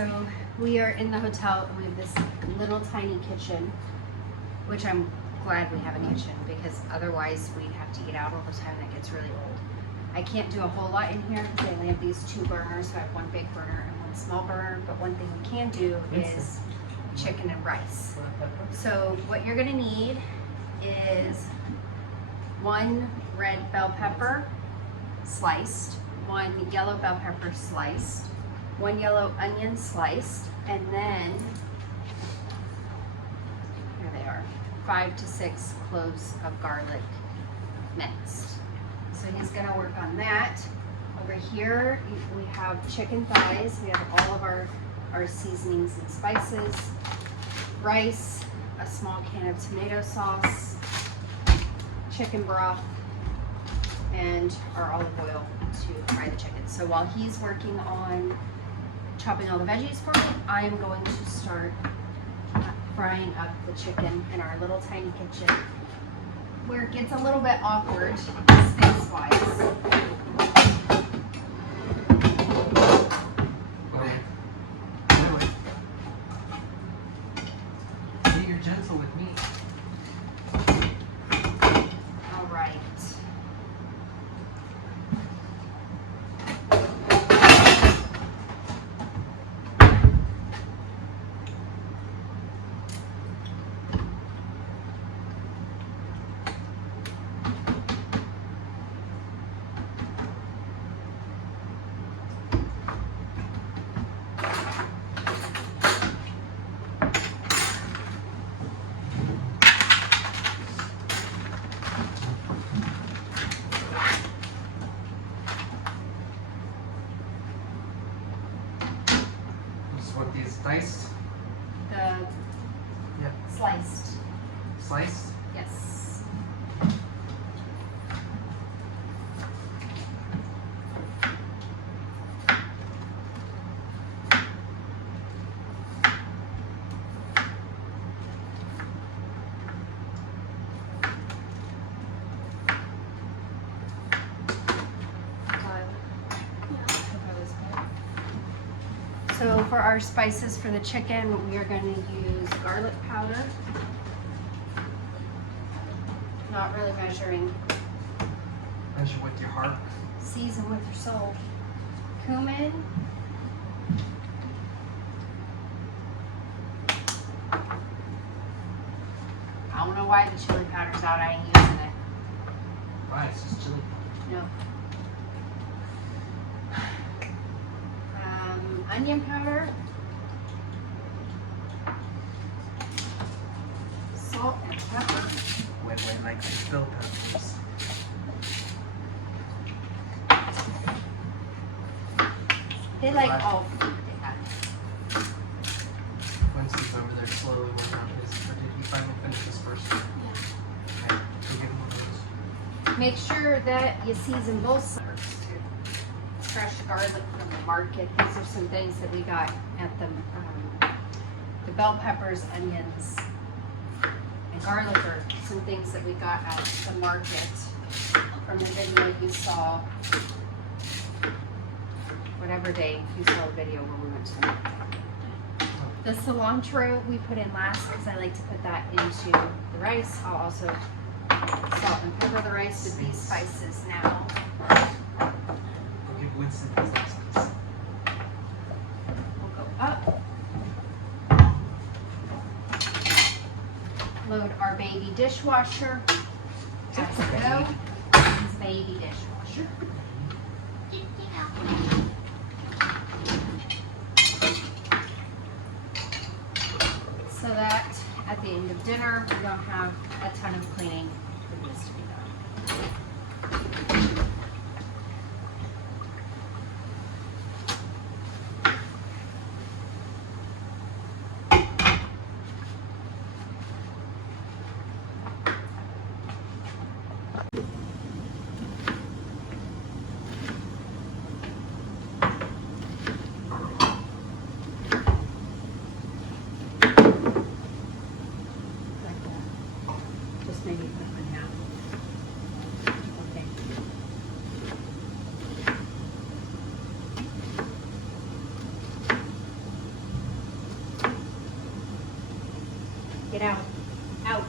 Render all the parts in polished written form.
So we are in the hotel and we have this little tiny kitchen, which I'm glad we have a kitchen because otherwise we'd have to eat out all the time. That gets really old. I can't do a whole lot in here because I only have these 2 burners. So I have one big burner and one small burner, but one thing we can do is chicken and rice. So what you're gonna need is 1 red bell pepper sliced, 1 yellow bell pepper sliced, 1 yellow onion sliced, and then, here they are, 5 to 6 cloves of garlic minced. So he's gonna work on that. Over here, we have chicken thighs. We have all of our seasonings and spices, rice, a small can of tomato sauce, chicken broth, and our olive oil to fry the chicken. So while he's working on chopping all the veggies for me, I am going to start frying up the chicken in our little tiny kitchen where it gets a little bit awkward space-wise. See, you're gentle with me. All right. What these diced? The sliced. Sliced? Yes. So for our spices for the chicken, we are going to use garlic powder. Not really measuring. Measure with your heart. Season with your soul. Cumin. I don't know why the chili powder's out. I ain't using it. Why? It's just chili. No. Onion powder, salt and pepper. When like bell peppers. They like all food they have. Winston's over there slowly working on his. Or did he finally finish his first one? Yeah. Okay, go get him one of those. Make sure that you season both sides. Fresh garlic from the market. These are some things that we got at the bell peppers, onions, and garlic are some things that we got at the market from the video you saw, whatever day you saw the video when we went to the market. The cilantro we put in last because I like to put that into the rice. I'll also salt and pepper the rice with these spices now. Winston his last piece. We'll go up. Load our baby dishwasher. As we go. It's baby dishwasher. So that at the end of dinner, we don't have a ton of cleaning for this to be done. Get out. Out.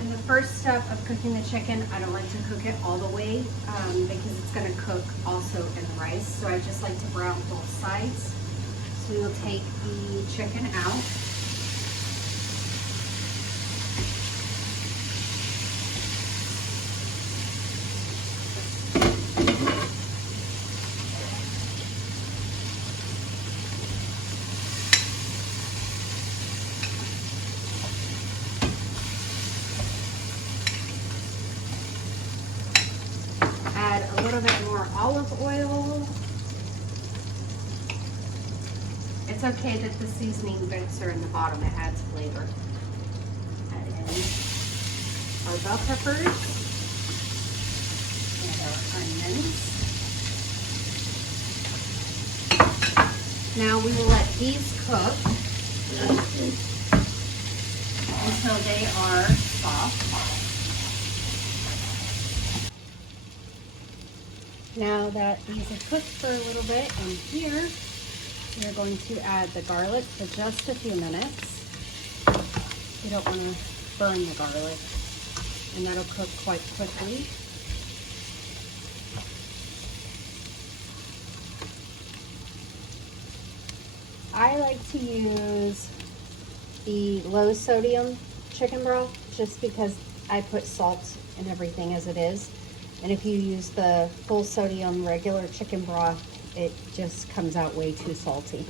In the first step of cooking the chicken, I don't like to cook it all the way because it's going to cook also in the rice. So I just like to brown both sides. So we will take the chicken out. Add a little bit more olive oil. It's okay that the seasoning bits are in the bottom, it adds flavor. Add in our bell peppers and our onions. Now we will let these cook until they are soft. Now that these are cooked for a little bit, and here we are going to add the garlic for just a few minutes. You don't want to burn the garlic, and that'll cook quite quickly. I like to use the low sodium chicken broth just because I put salt in everything as it is. And if you use the full sodium regular chicken broth, it just comes out way too salty.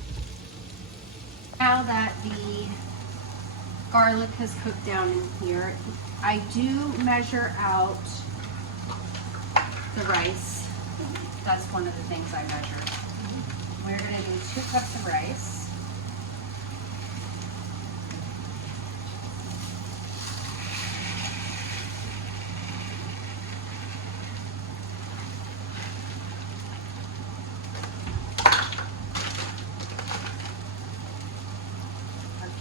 Now that the garlic has cooked down in here, I do measure out the rice. That's one of the things I measure. We're gonna do 2 cups of rice.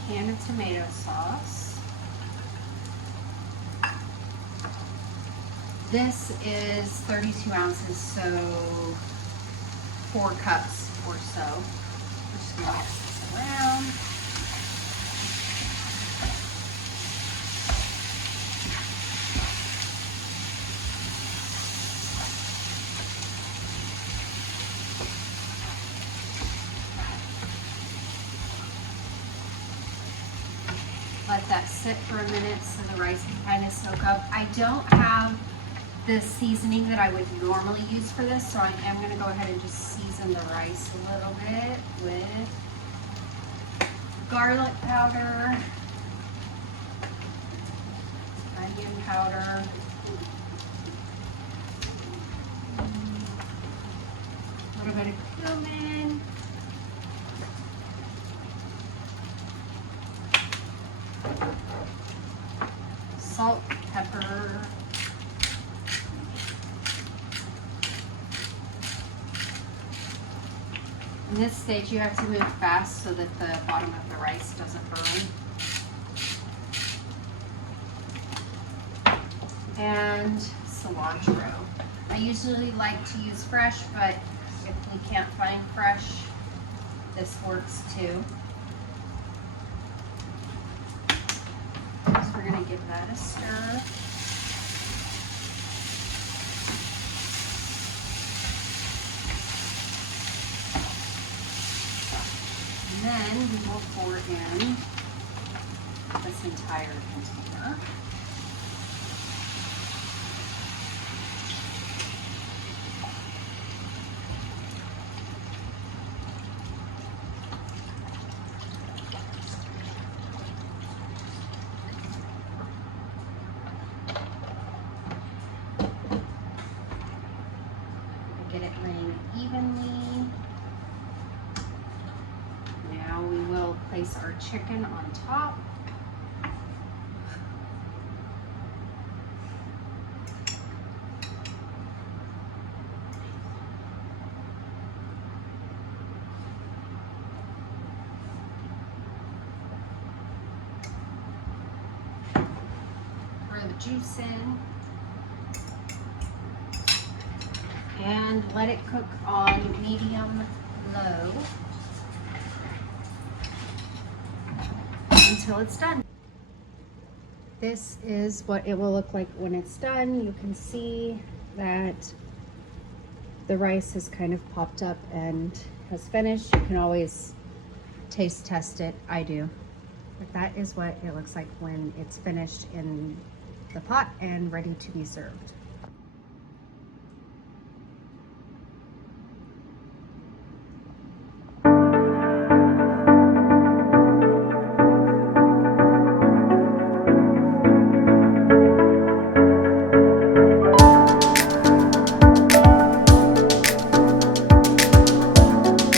Can of tomato sauce. This is 32 ounces, so 4 cups or so. We're just gonna mix this around. Let that sit for a minute so the rice can kind of soak up. I don't have the seasoning that I would normally use for this, so I am going to go ahead and just season the rice a little bit with garlic powder, onion powder, a little bit of cumin, salt, pepper, in this stage you have to move fast so that the bottom of the rice doesn't burn. And cilantro. I usually like to use fresh, but if we can't find fresh, this works too. So we're going to give that a stir. And then we will pour in this entire container. Get it laying evenly. Now we will chicken on top. Pour the juice in. And let it cook on medium low until it's done. This is what it will look like when it's done. You can see that the rice has kind of popped up and has finished. You can always taste test it. I do. But that is what it looks like when it's finished in the pot and ready to be served.